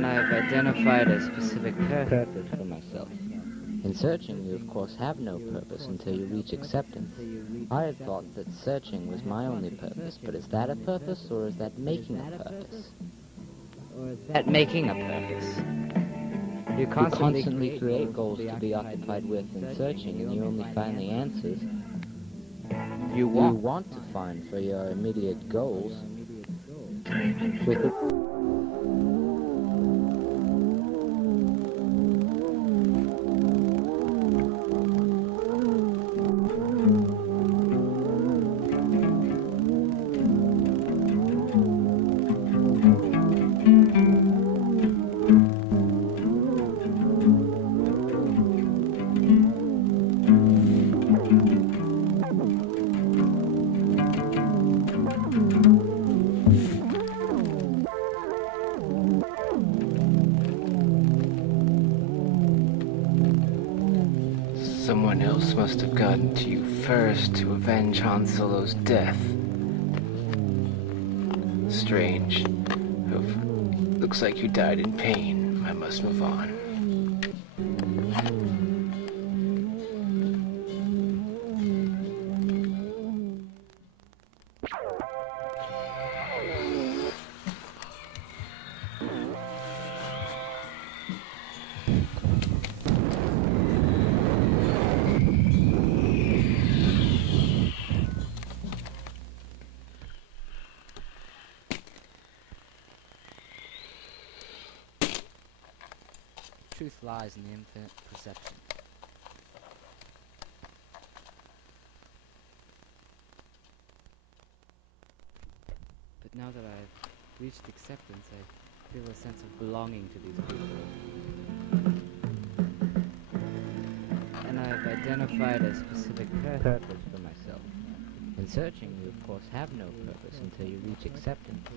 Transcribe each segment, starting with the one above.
And I've identified a specific purpose for myself. In searching, you of course have no purpose until you reach acceptance. I had thought that searching was my only purpose, but is that a purpose, or is that making a purpose? Or is that making a purpose? You constantly create goals to be occupied with in searching, and you only find the answers you want to find for your immediate goals. Someone else must have gotten to you first to avenge Han Solo's death. Strange. Looks like you died in pain. I must move on. Truth lies in the infinite perception. But now that I've reached acceptance, I feel a sense of belonging to these people. And I've identified a specific purpose for myself. In searching, you of course have no purpose until you reach acceptance.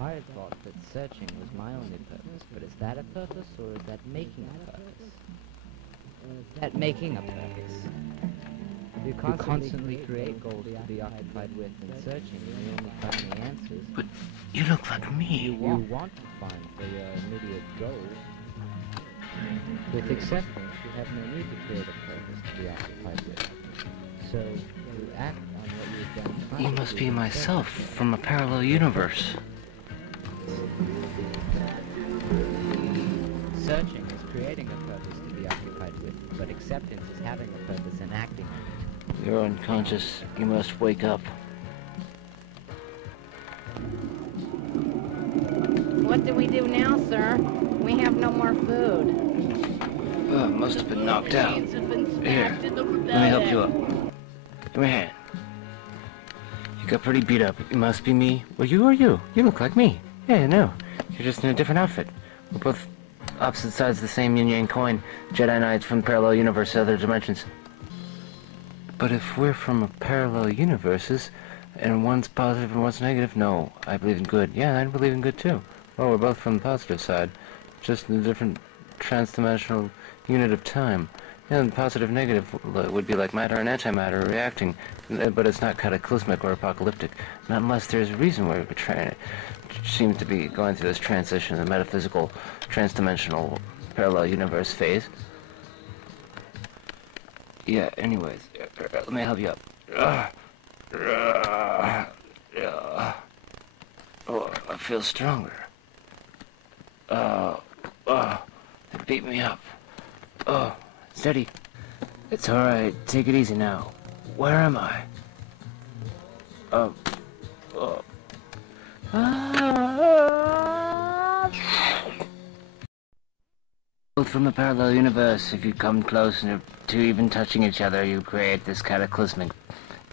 I had thought that searching was my only purpose, but is that a purpose, or is that making a purpose? Or is that making a purpose? You constantly create goals to be occupied with in searching, and you only find the answers But you look like me. you want to find for your immediate goals. With acceptance, you have no need to create a purpose to be occupied with. So, you act on what you've done. You must be myself from a parallel universe. Searching is creating a purpose to be occupied with, but acceptance is having a purpose and acting on it. You're unconscious. You must wake up. What do we do now, sir? We have no more food. Must have been knocked out. Here, let me help you up. Give me a hand. You got pretty beat up. It must be me. Well, you are you. You look like me. Yeah, no. You're just in a different outfit. We're both opposite sides of the same yin-yang coin. Jedi Knights from parallel universes, other dimensions. But if we're from parallel universes, and one's positive and one's negative, no, I believe in good. Yeah, I believe in good too. Well, we're both from the positive side, just in a different trans-dimensional unit of time. Yeah, and positive negative would be like matter and antimatter reacting, but it's not cataclysmic or apocalyptic. Not unless there's a reason why we're seems to be going through this transition, the metaphysical, trans-dimensional, parallel universe phase. Yeah, anyways, let me help you up. Oh, I feel stronger. They beat me up. Oh, steady. It's alright, take it easy now. Where am I? Both from a parallel universe, if you come close to even touching each other, you create this cataclysmic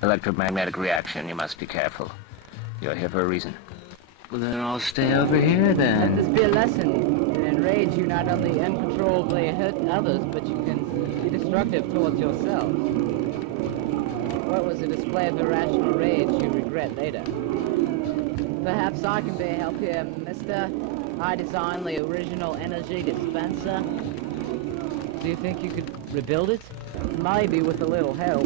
electromagnetic reaction. You must be careful. You're here for a reason. Well, then I'll stay over here, then. Let this be a lesson. In rage, you not only uncontrollably hurt others, but you can be destructive towards yourself. What was a display of irrational rage you regret later? Perhaps I can be a help here, mister. I designed the original energy dispenser. Do you think you could rebuild it? Maybe with a little help.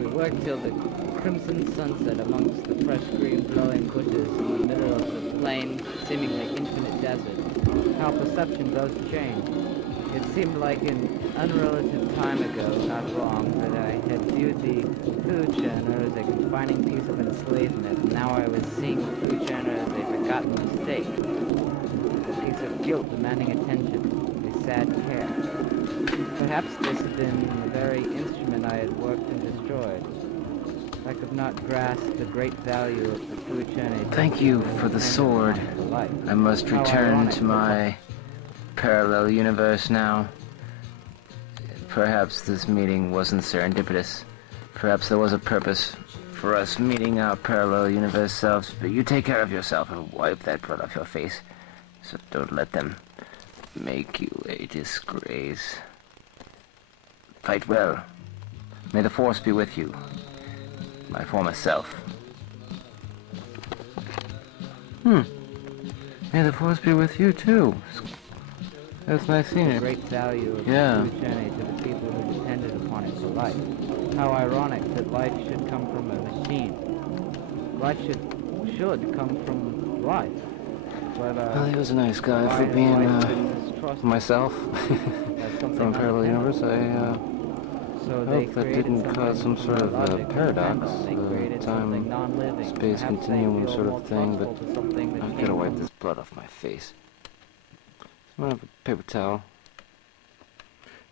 We worked till the crimson sunset amongst the fresh green glowing bushes in the middle of the plain, seemingly infinite desert, how perception does change. It seemed like an unrelative time ago, not long, that I had viewed the food churner as a confining piece of enslavement, and now I was seeing the food churner as a forgotten mistake, a piece of guilt demanding attention, a sad care. Perhaps this had been the very instrument I had worked and destroyed. I could not grasp the great value of the food churner. Thank you for the sword. I must return to my parallel universe now. Perhaps this meeting wasn't serendipitous. Perhaps there was a purpose for us meeting our parallel universe selves, but you take care of yourself and wipe that blood off your face. So don't let them make you a disgrace. Fight well. May the Force be with you, my former self. May the Force be with you too. That's nice seeing it. Great value of Yeah. the food journey to the people who depended upon it for life. How ironic that life should come from a machine. Life should come from life. But, Well, he was a nice guy for being myself from a parallel universe. I hope that didn't cause some sort of paradox, time, space continuum sort of thing, but I've got to wipe this blood off my face. I have a paper towel.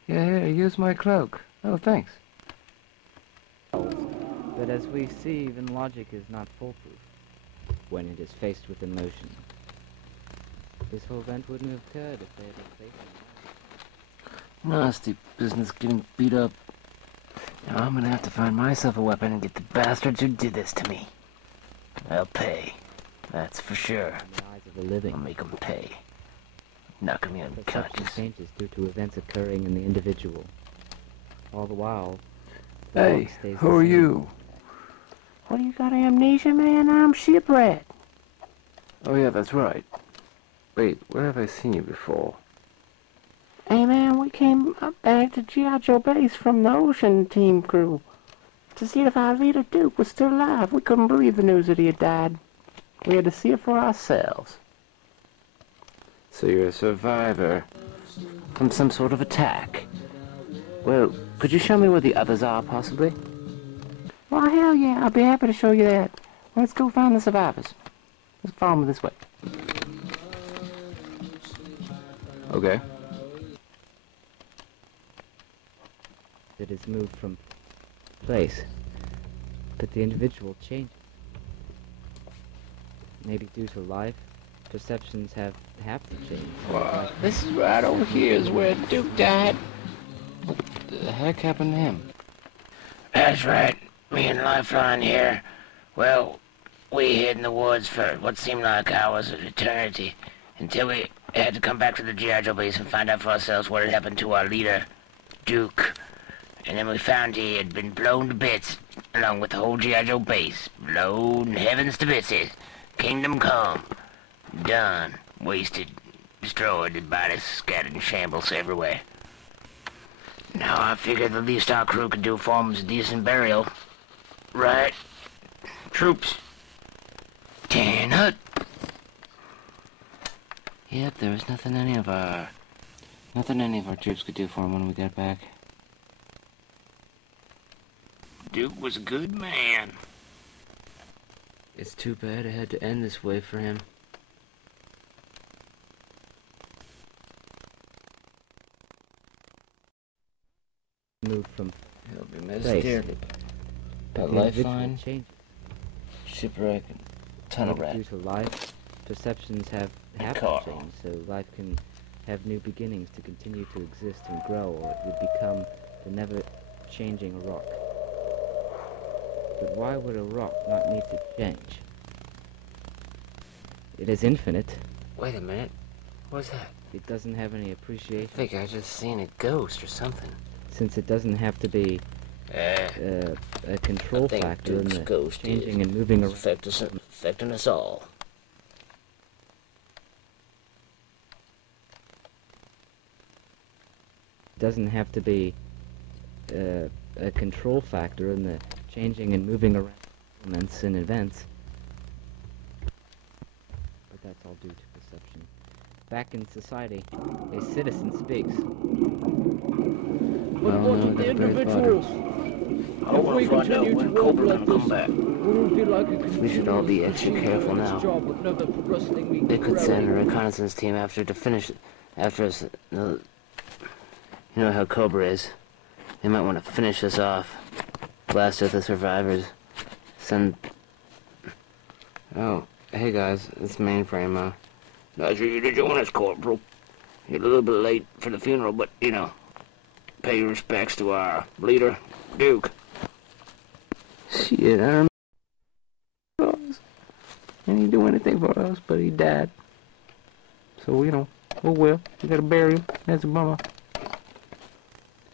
Yeah, here, use my cloak. Oh, thanks. But as we see, even logic is not foolproof when it is faced with emotion. This whole event wouldn't have occurred if they had been facing it. Nasty business getting beat up. Now I'm gonna have to find myself a weapon and get the bastards who did this to me. I'll pay. That's for sure. In the eyes of the living, I'll make them pay. Knocking me perception unconscious. changes due to events occurring in the individual. All the while, the Hey, world stays who the are same. you? What, you got amnesia, man? I'm shipwrecked. Oh yeah, that's right. Wait, where have I seen you before? Hey man, we came up back to G.I.Joe base from the ocean team crew to see if our leader Duke was still alive. We couldn't believe the news that he had died. We had to see it for ourselves. So you're a survivor from some sort of attack. Well, could you show me where the others are, possibly? Well, hell yeah, I'll be happy to show you that. Let's go find the survivors. Let's follow me this way. Okay. It is moved from place, but the individual changes. Maybe due to life, perceptions have to change. Well, this is right over here is where Duke died. What the heck happened to him? That's right. Me and Lifeline here. Well, we hid in the woods for what seemed like hours of eternity until we had to come back to the G.I.Joe base and find out for ourselves what had happened to our leader, Duke. And then we found he had been blown to bits, along with the whole G.I.Joe base. Blown heavens to bits. Kingdom come. Done. Wasted. Destroyed. The bodies scattered in shambles everywhere. Now I figure the least our crew could do for 'em is a decent burial. Right? Troops. Tan hut. Yep, there was nothing any of our troops could do for him when we got back. Duke was a good man. It's too bad it had to end this way for him. Moved from He'll be missed place, dearly. but A the individual lifeline, changes. shipwreck, and ton of Maybe rat. due to life, perceptions have Carl. to change, so life can have new beginnings to continue to exist and grow, or it would become the never-changing rock. But why would a rock not need to change? It is infinite. Wait a minute. What's that? It doesn't have any I appreciation, think I just seen a ghost or something. since it doesn't have to be a control I think factor in Duke's the ghost changing and moving around. affecting us all. It doesn't have to be a control factor in the changing and moving around elements and events. But that's all due to perception. Back in society, a citizen speaks. But what of the individuals? If we continue to walk like this, we'll be like a We should all be continuous extra machine careful doing its now. job with never progressing me They could send a growing. reconnaissance team after us. You know how Cobra is. They might want to finish us off. Blast out the survivors. Send... Oh, hey guys, it's Mainframe. Nice of you to join us, Corporal. You're a little bit late for the funeral, but, you know, pay your respects to our leader, Duke. Shit, I don't know. He didn't do anything for us, but he died. So, you know, oh well, we gotta bury him. That's a bummer.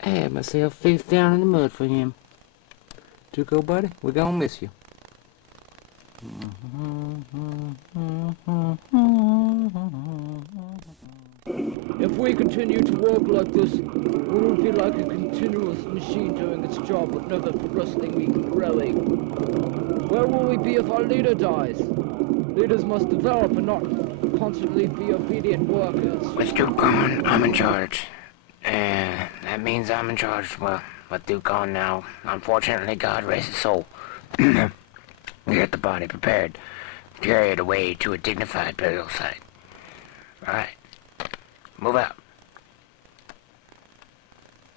I had myself face down in the mud for him. Duke, buddy, we're gonna miss you. If we continue to walk like this, we will be like a continuous machine doing its job with never progressing me growing. Where will we be if our leader dies? Leaders must develop and not constantly be obedient workers. With Duke gone, I'm in charge. And that means I'm in charge. Well, with Duke gone now, unfortunately, God rest his soul. We get the body prepared to carry it away to a dignified burial site. Alright. Move out.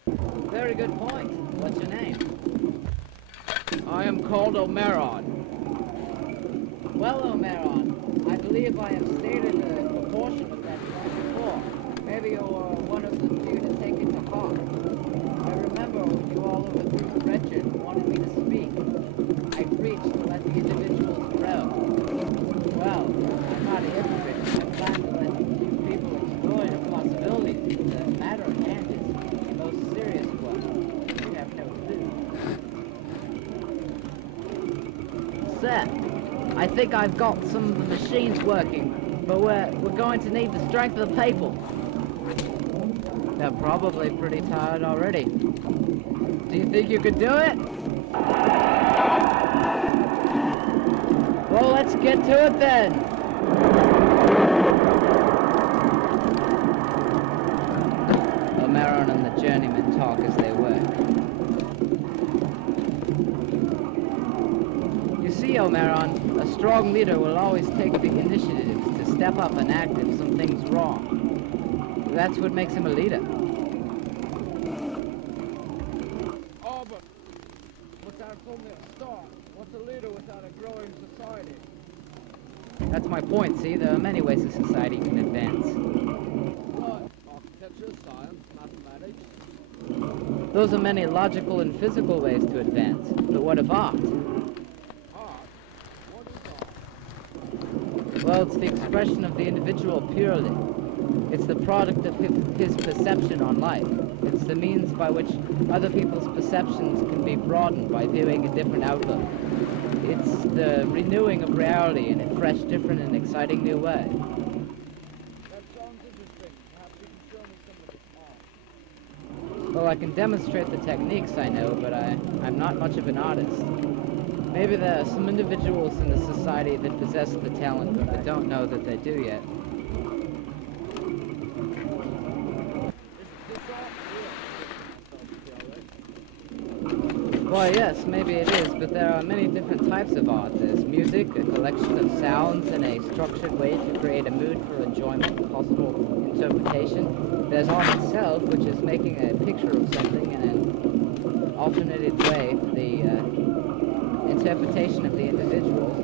Very good point. What's your name? I am called Omeron. Well, Omeron, I believe I have stated a proportion of that point before. Maybe you're one of the few to take it to heart. I remember you all overthrew the wretched and wanted me to speak. I preached to let the individuals grow. Well, I'm not a hypocrite. I plan to let you people explore the possibilities. The matter at hand is the most serious one. You have no clue. Seth, I think I've got some of the machines working, but we're going to need the strength of the people. They're probably pretty tired already. Do you think you could do it? Well, let's get to it then. Omeron and the Journeyman talk as they work. You see, Omeron, a strong leader will always take the initiative to step up and act if something's wrong. That's what makes him a leader. Oh, but what's our from the start? What's a leader without a growing society? That's my point, see? There are many ways a society can advance. What? Architecture, science, mathematics? Those are many logical and physical ways to advance. But what of art? Art? What is art? Well, it's the expression of the individual purely. It's the product of his perception on life. It's the means by which other people's perceptions can be broadened by viewing a different outlook. It's the renewing of reality in a fresh, different, and exciting new way. That sounds interesting. Perhaps you can show me some of this art. Well, I can demonstrate the techniques I know, but I'm not much of an artist. Maybe there are some individuals in the society that possess the talent, but I don't know that they do yet. Well, yes, maybe it is, but there are many different types of art. There's music, a collection of sounds, and a structured way to create a mood for enjoyment and possible interpretation. There's art itself, which is making a picture of something in an alternated way for the interpretation of the individual.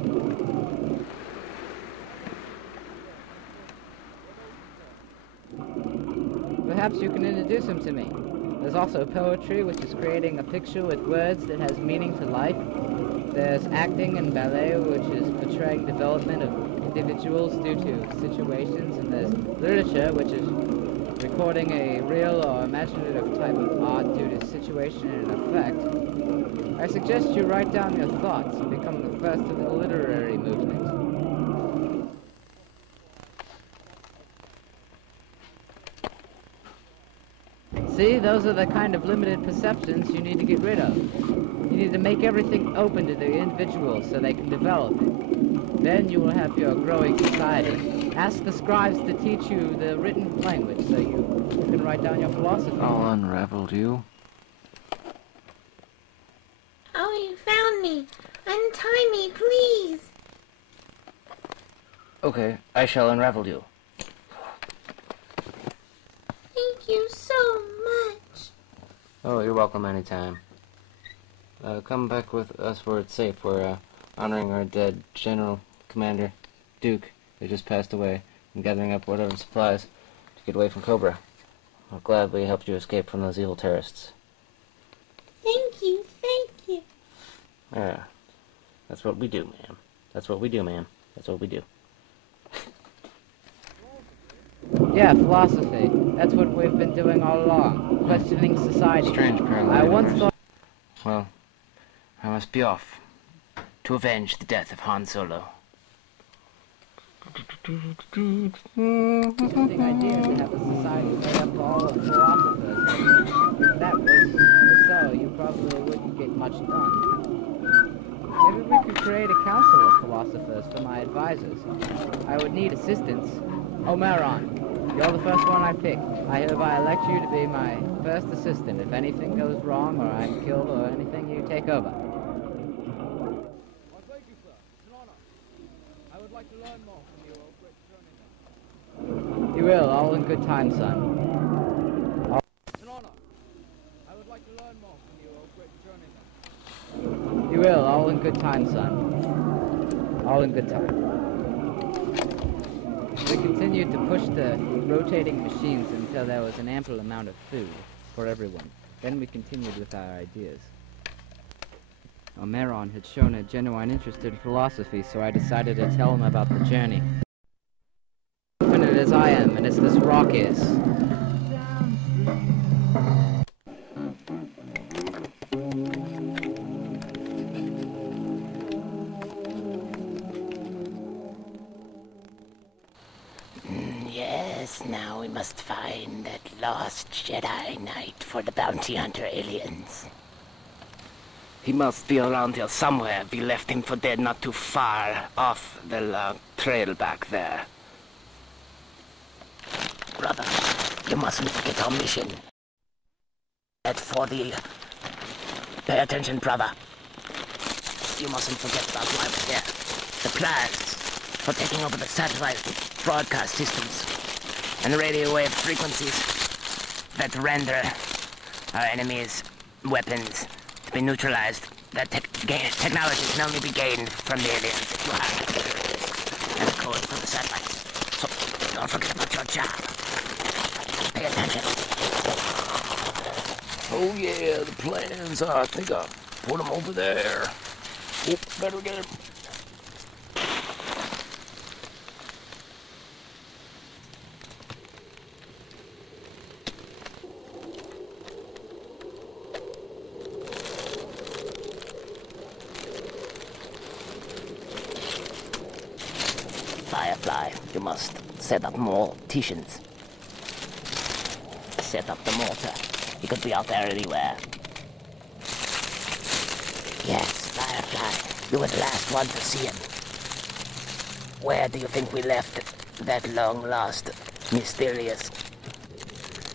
Perhaps you can introduce him to me. There's also poetry, which is creating a picture with words that has meaning to life. There's acting and ballet, which is portraying development of individuals due to situations. And there's literature, which is recording a real or imaginative type of art due to situation and effect. I suggest you write down your thoughts and become the first of the literary movement. See, those are the kind of limited perceptions you need to get rid of. You need to make everything open to the individuals so they can develop it. Then you will have your growing society. Ask the scribes to teach you the written language so you can write down your philosophy. I'll unravel you. Oh, you found me. Untie me, please. Okay, I shall unravel you. Thank you so much. Oh, you're welcome anytime. Come back with us where it's safe. We're honoring our dead General Commander Duke, who just passed away, and gathering up whatever supplies to get away from Cobra. I'll gladly help you escape from those evil terrorists. Thank you, thank you. Yeah, that's what we do, ma'am. That's what we do, ma'am. That's what we do. Yeah, philosophy. That's what we've been doing all along. Questioning society. Strange parallel I once universe. thought... Well, I must be off to avenge the death of Han Solo. Interesting idea to have a society made up of all of philosophers. If that was so, you probably wouldn't get much done. Maybe we could create a council of philosophers for my advisors. I would need assistance. Omeron, you're the first one I pick. I hereby elect you to be my first assistant. If anything goes wrong or I'm killed or anything, you take over. Thank you, sir. It's an honor. I would like to learn more from you, old great journeyman. You will, all in good time, son. It's an honor. I would like to learn more from you, old great journeyman. You will, all in good time, son. All in good time. We continued to push the rotating machines until there was an ample amount of food for everyone. Then we continued with our ideas. Omeron had shown a genuine interest in philosophy, so I decided to tell him about the journey. Infinite as I am, and as this rock is. Yes, now we must find that lost Jedi Knight for the bounty hunter aliens. He must be around here somewhere. We left him for dead not too far off the trail back there. Brother, you mustn't forget our mission. Pay attention, brother. You mustn't forget about why we're here. The plans for taking over the satellite broadcast systems and radio wave frequencies that render our enemies' weapons to be neutralized. That technology can only be gained from the aliens if you have it. And the code for the satellites. So don't forget about your job. Pay attention. Oh yeah, the plans. I think I put them over there. Oh, better get him. Firefly, you must set up more Titians. Set up the mortar. He could be out there anywhere. Yes, Firefly, you were the last one to see him. Where do you think we left that long-lost, mysterious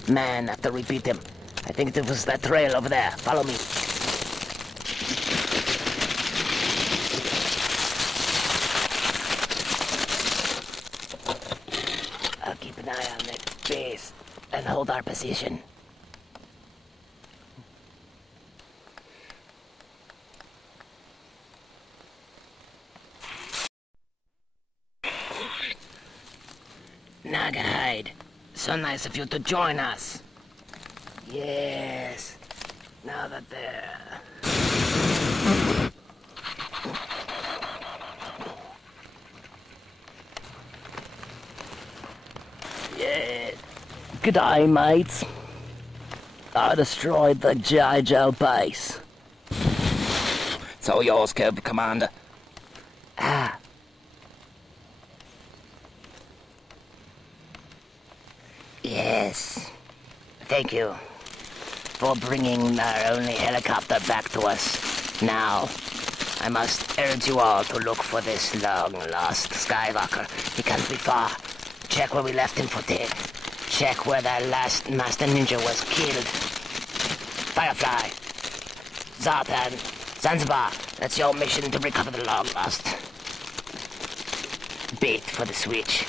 man after we beat him? I think it was that trail over there. Follow me. I'll keep an eye on that base and hold our position. Nagahide, so nice of you to join us. Yes, now that they're... Yeah. G'day, mates. I destroyed the G.I.Joe base. It's all yours, Commander. Ah. Yes. Thank you for bringing our only helicopter back to us. Now, I must urge you all to look for this long-lost Skywalker. He can't be far. check where we left him for dead. Check where that last Master Ninja was killed. Firefly, Zartan, Zanzibar, that's your mission to recover the long lost. Bait for the switch.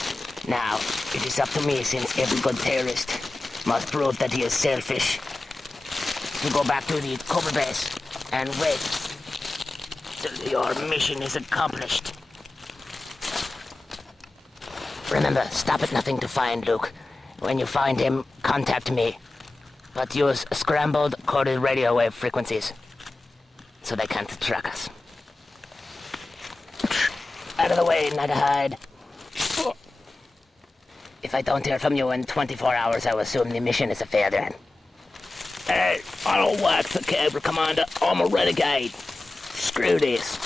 Now, it is up to me, since every good terrorist must prove that he is selfish, to go back to the Cobra base and wait till your mission is accomplished. Remember, stop at nothing to find Luke. When you find him, contact me. But use scrambled, coded radio wave frequencies, so they can't track us. Out of the way, Nagahide. If I don't hear from you in 24 hours, I will assume the mission is a failure. Hey, I don't work for Cobra Commander. I'm a renegade. Screw this.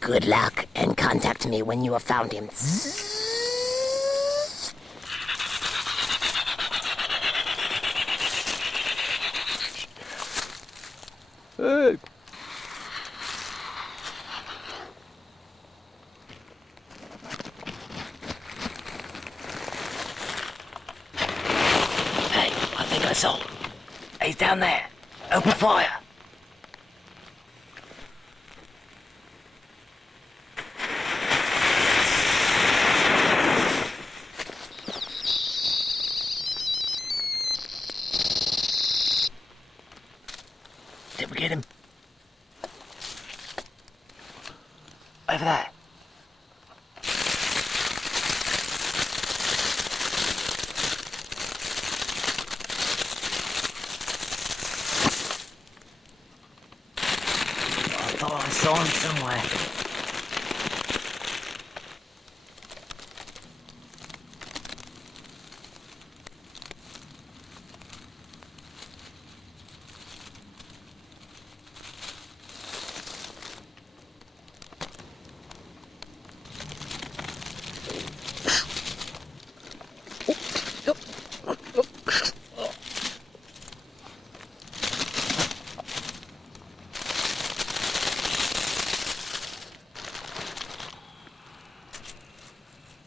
Good luck, and contact me when you have found him. Hey! Hey, I think I saw him. He's down there. Open fire. Did we get him? Over there. I thought I saw him somewhere.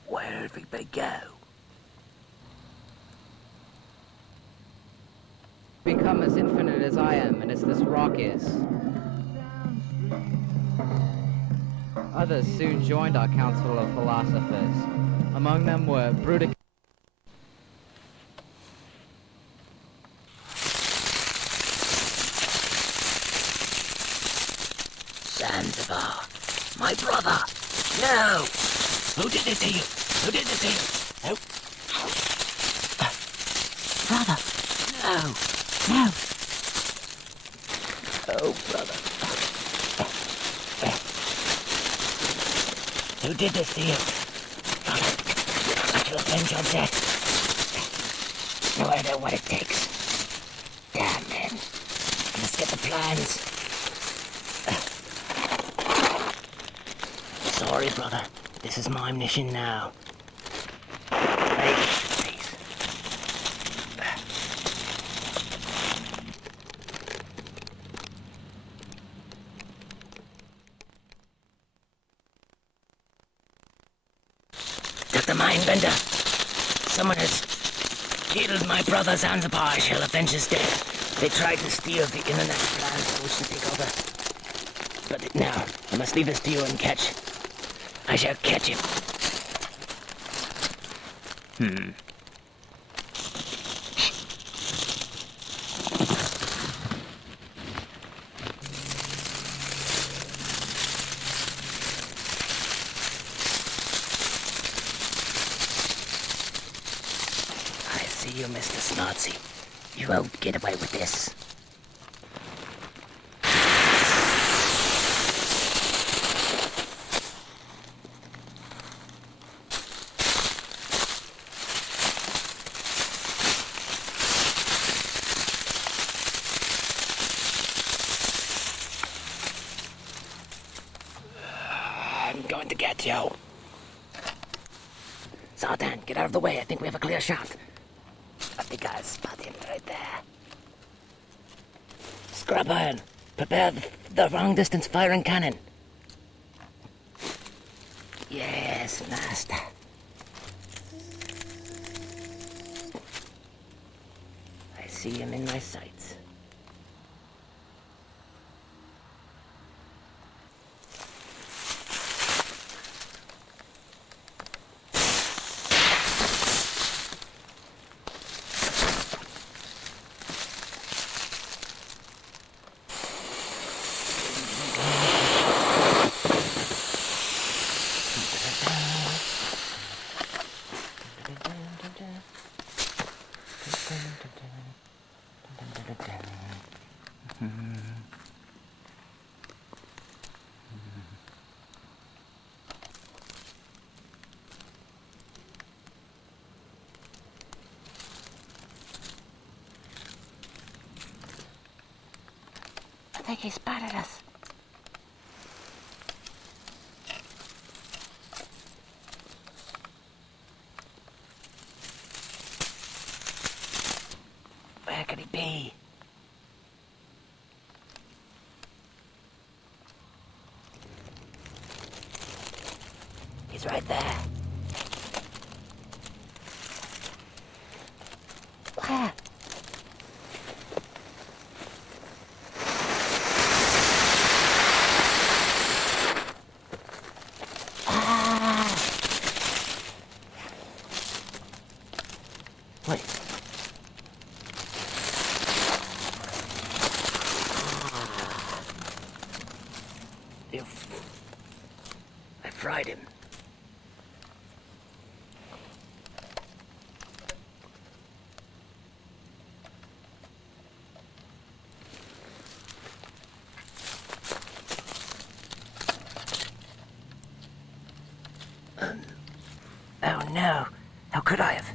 Where did everybody go? Become as infinite as I am, and as this rock is. Others soon joined our council of philosophers. Among them were Brutic. Zanzibar, my brother. No! Who did this to you? Who did this to you? No. Brother. No. No. Oh, brother. Who did this to you? Brother, you've got to avenge your death. No matter what it takes. Damn, man. Let's get the plans. Sorry, brother. This is my mission now. Please. Dr. Mindbender, someone has killed my brother Zanzibar. I shall avenge his death. They tried to steal the internet plans I wish to take over. But now, I must leave this to you and catch. I shall catch him. I see you, Mr. Snotsy. You won't get away with this. Going to get you. Zartan, get out of the way. I think we have a clear shot. I think I spot him right there. Scrap iron. Prepare the long distance firing cannon. Yes, master. see him in my sights. I think he spotted us. Where could he be? He's right there. Where? Wait. I fried him. Oh no, how could I have?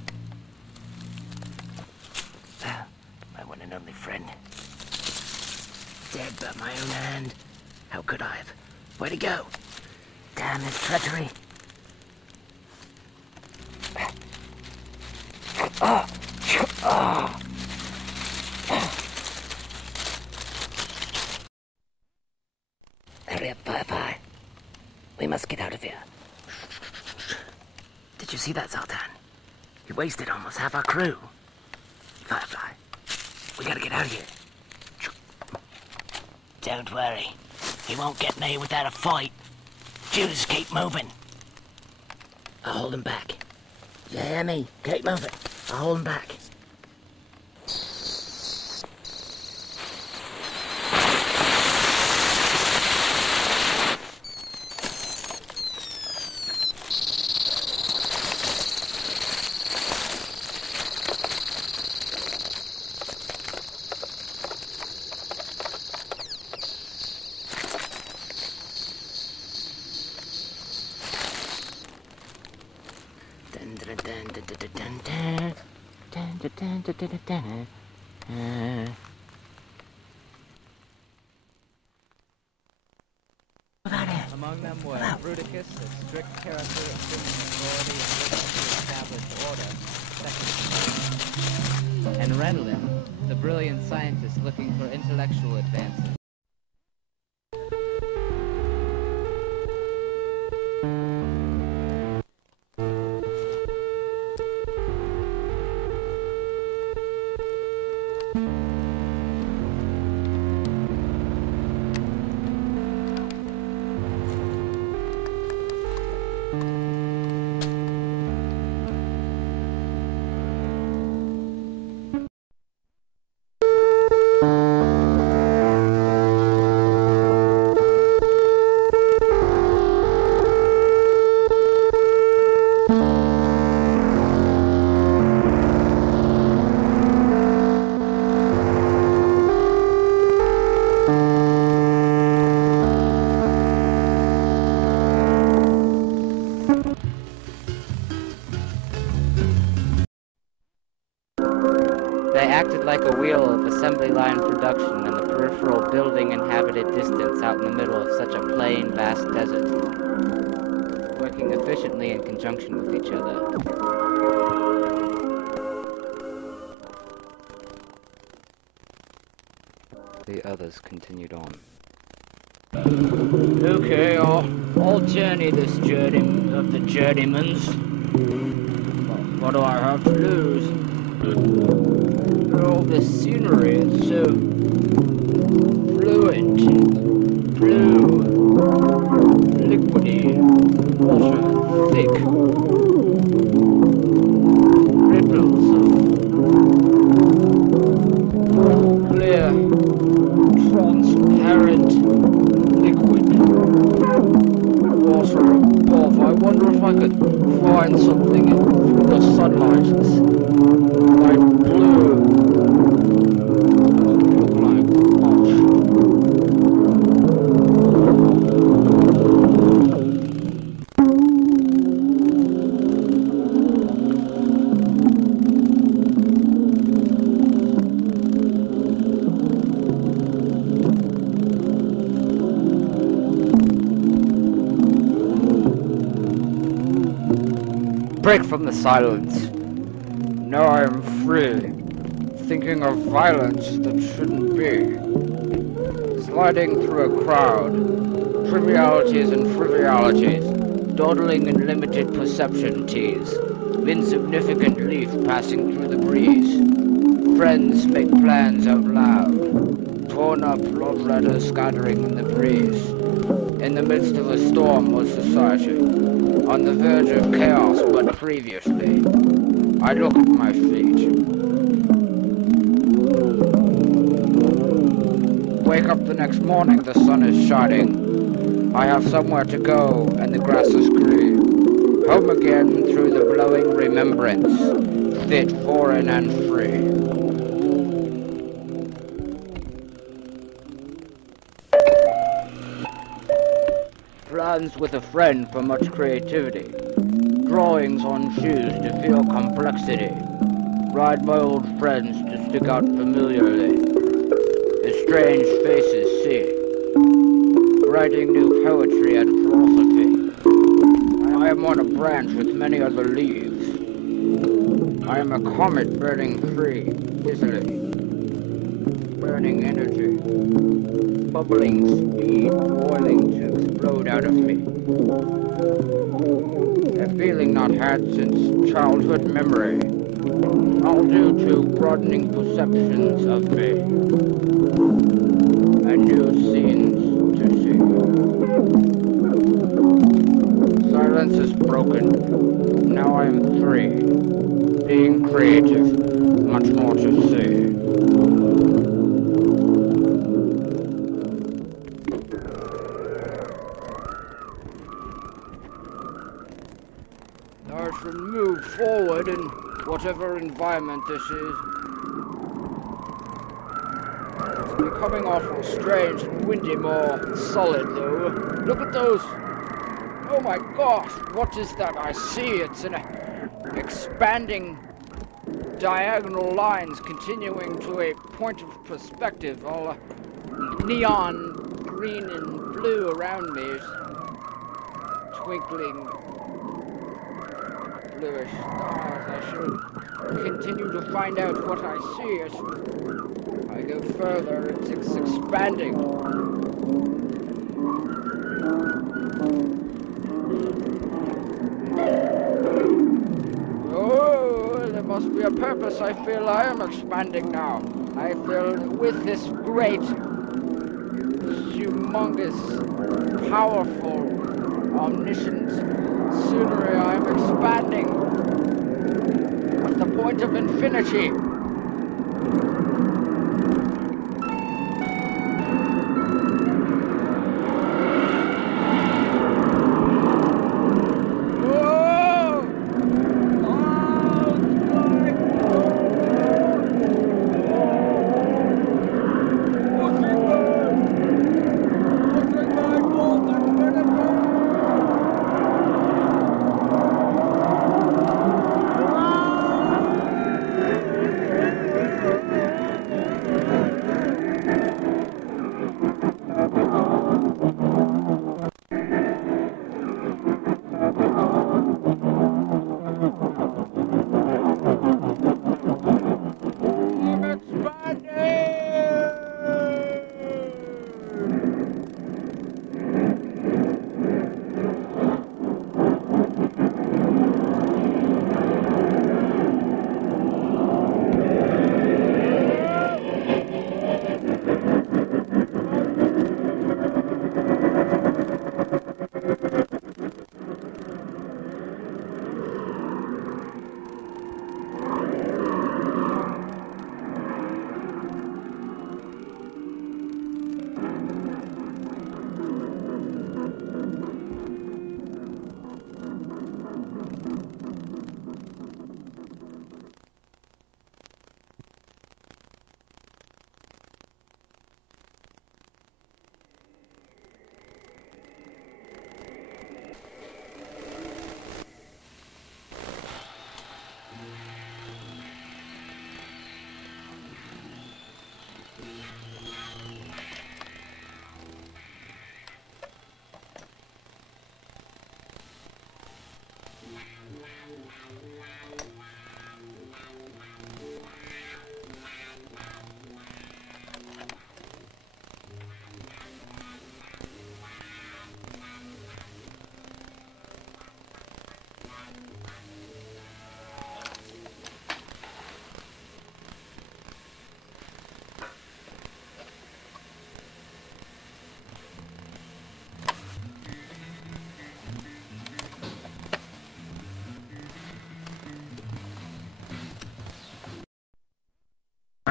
My one and only friend. Dead by my own hand. How could I have? Where'd he go? Damn his treachery. Oh. Oh. Hurry up, Firefly. We must get out of here. Did you see that, Zoltan? He wasted almost half our crew. Firefly, we gotta get out of here. Don't worry. He won't get me without a fight. Just keep moving. I'll hold him back. You hear me? Keep moving. I'll hold him back. Among them were Bruticus, a strict character assuming authority and willing to establish order, and Redlin, the brilliant scientist looking for intellectual advances. They acted like a wheel of assembly line production and the peripheral building inhabited distance out in the middle of such a plain, vast desert, working efficiently in conjunction with each other. The others continued on. Okay, I'll journey this journey of the journeymans. What do I have to lose? all this scenery, it's so fluent, blue, liquidy, water, thick, ripples of clear, transparent liquid water above. I wonder if I could find something through the sunlight that's light blue. Doesn't look like much. Break from the silence. Now I am free, thinking of violence that shouldn't be. Sliding through a crowd, trivialities and frivollities, dawdling in limited perception teas, insignificant leaf passing through the breeze. Friends make plans out loud, torn up love letters scattering in the breeze. In the midst of a storm was society, on the verge of chaos, but previously. I look at my feet. Wake up the next morning, the sun is shining. I have somewhere to go, and the grass is green. Home again through the blowing remembrance, fit, foreign, and free. Plans with a friend for much creativity. Drawings on shoes to feel complexity. Ride my old friends to stick out familiarly. As strange faces see. Writing new poetry and philosophy. I am on a branch with many other leaves. I am a comet burning free, easily. Burning energy. Bubbling speed, boiling to explode out of me. A feeling not had since childhood memory. All due to broadening perceptions of me. And new scenes to see. Silence is broken. Now I am free. Being creative. Much more to see. I should move forward in whatever environment this is. It's becoming awful strange and windy, more solid though. Look at those! Oh my gosh, what is that I see? It's an expanding diagonal lines continuing to a point of perspective, all neon green and blue around me, twinkling bluish stars. I should continue to find out what I see as I go further. It's expanding. Oh, there must be a purpose. I feel I am expanding now. I feel with this great, humongous, powerful, omniscient scenery, I am expanding at the point of infinity.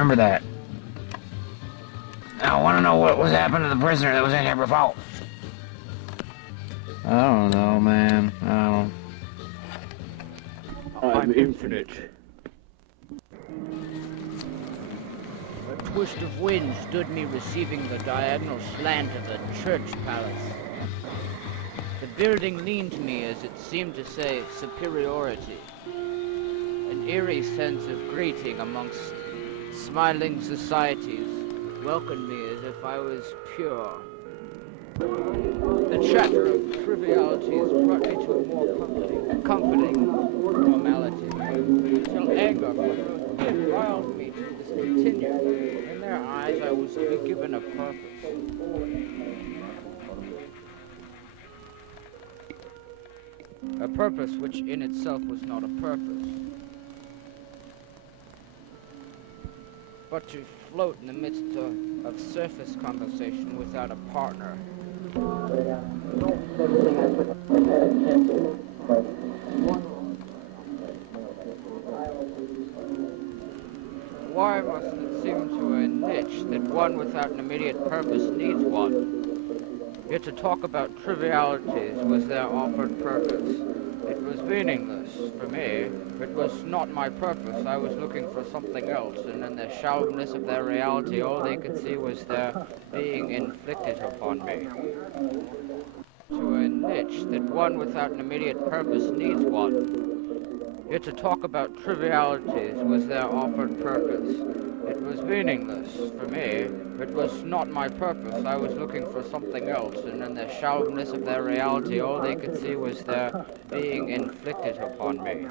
Remember that. I want to know what was happening to the prisoner that was in here before. I don't know, man. I don't... I'm infinite. A twist of wind stood me receiving the diagonal slant of a church palace. The building leaned to me as it seemed to say superiority. An eerie sense of greeting amongst smiling societies welcomed me as if I was pure. The chatter of trivialities brought me to a more comforting normality, until anger riled me to discontinue. In their eyes, I was to be given a purpose. A purpose which in itself was not a purpose, but to float in the midst of surface conversation without a partner. Why must it seem to a niche that one without an immediate purpose needs one? Yet to talk about trivialities was their offered purpose. It was meaningless for me. It was not my purpose. I was looking for something else, and in the shallowness of their reality, all they could see was their being inflicted upon me. To a niche that one without an immediate purpose needs one. Yet to talk about trivialities was their offered purpose. It was meaningless for me. It was not my purpose. I was looking for something else, and in the shallowness of their reality, all they could see was their being inflicted upon me.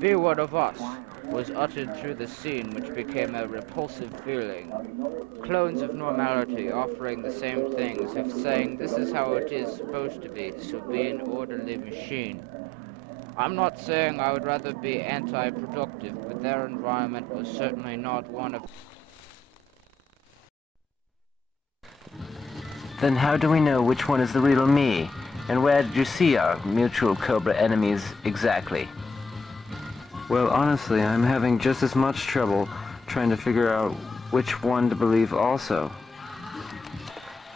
"Be one of us" was uttered through the scene, which became a repulsive feeling. Clones of normality offering the same things, if saying, "This is how it is supposed to be, so be an orderly machine." I'm not saying I would rather be anti-productive, but their environment was certainly not one of... Then how do we know which one is the real me? And where did you see our mutual Cobra enemies exactly? Well, honestly, I'm having just as much trouble trying to figure out which one to believe also.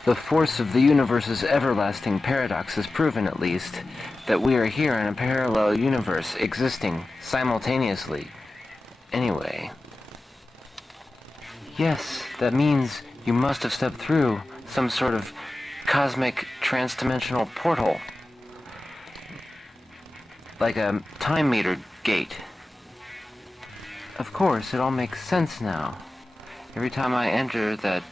The force of the universe's everlasting paradox has proven, at least, that we are here in a parallel universe existing simultaneously. Anyway. Yes, that means you must have stepped through some sort of cosmic trans-dimensional portal. Like a time meter gate. Of course, it all makes sense now. Every time I enter that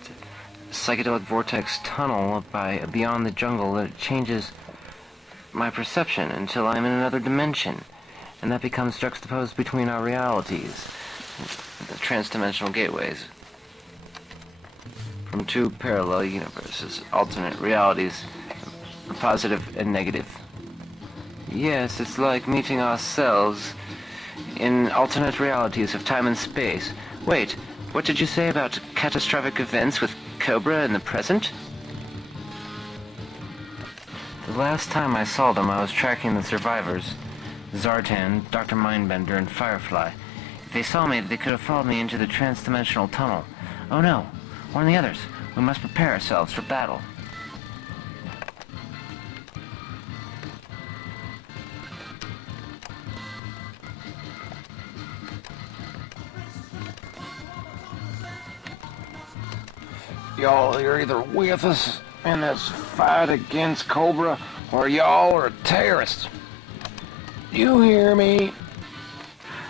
psychedelic vortex tunnel beyond the jungle, it changes my perception until I'm in another dimension, and that becomes juxtaposed between our realities, the trans-dimensional gateways, from two parallel universes, alternate realities, positive and negative. Yes, it's like meeting ourselves in alternate realities of time and space. Wait, what did you say about catastrophic events with Cobra in the present? The last time I saw them, I was tracking the survivors. Zartan, Dr. Mindbender, and Firefly. If they saw me, they could have followed me into the trans-dimensional tunnel. Oh no! Warn the others. We must prepare ourselves for battle. Y'all are either with us in this fight against Cobra, or y'all are terrorists. You hear me?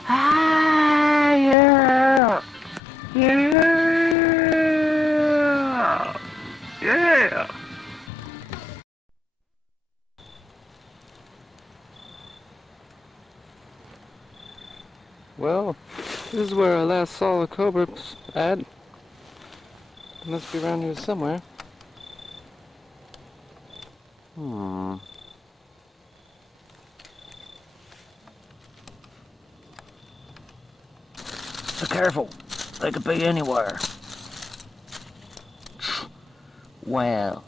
Ah, yeah! Yeah! Yeah! Well, this is where I last saw the Cobra's at. It must be around here somewhere. Be careful. They could be anywhere. Well,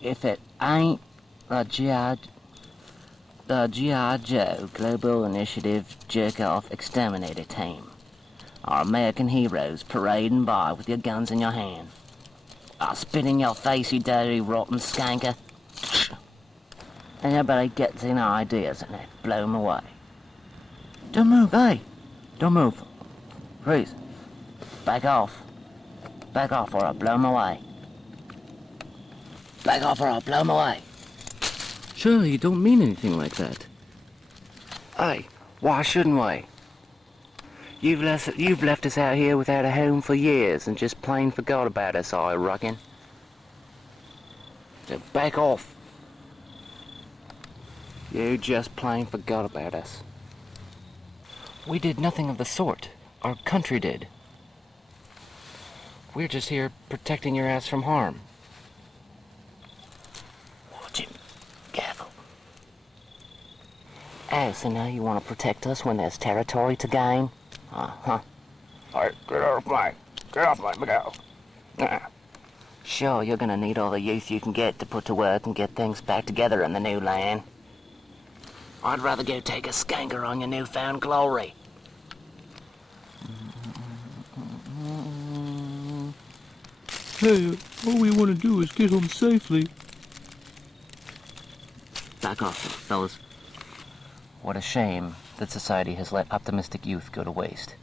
if it ain't the G.I.Joe Global Initiative Jerk-Off Exterminator Team. Our American heroes parading by with your guns in your hand. I'll spit in your face, you dirty, rotten skanker. And everybody gets in ideas and they blow them away. Don't move, hey! Don't move. Please. Back off. Back off or I'll blow them away. Back off or I'll blow them away. Surely you don't mean anything like that. Hey, why shouldn't we? You've left us out here without a home for years and just plain forgot about us, I reckon. So back off. You just plain forgot about us. We did nothing of the sort. Our country did. We're just here protecting your ass from harm. Watch him. Careful. Oh, so now you want to protect us when there's territory to gain? Uh-huh. Alright, get off my go. Sure, you're gonna need all the youth you can get to put to work and get things back together in the new land. I'd rather go take a skanker on your newfound glory. Hey, all we want to do is get home safely. Back off, fellas. What a shame that society has let optimistic youth go to waste.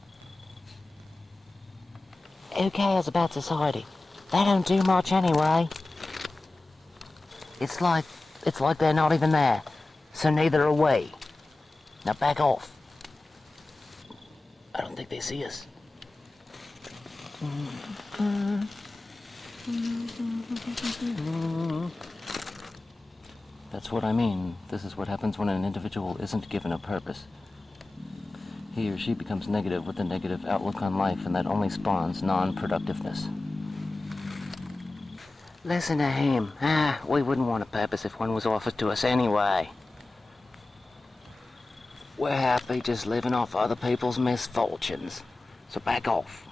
Who cares about society? They don't do much anyway. It's like they're not even there. So neither are we. Now back off. I don't think they see us. That's what I mean. This is what happens when an individual isn't given a purpose. He or she becomes negative with a negative outlook on life, and that only spawns non-productiveness. Listen to him. We wouldn't want a purpose if one was offered to us anyway. We're happy just living off other people's misfortunes. So back off.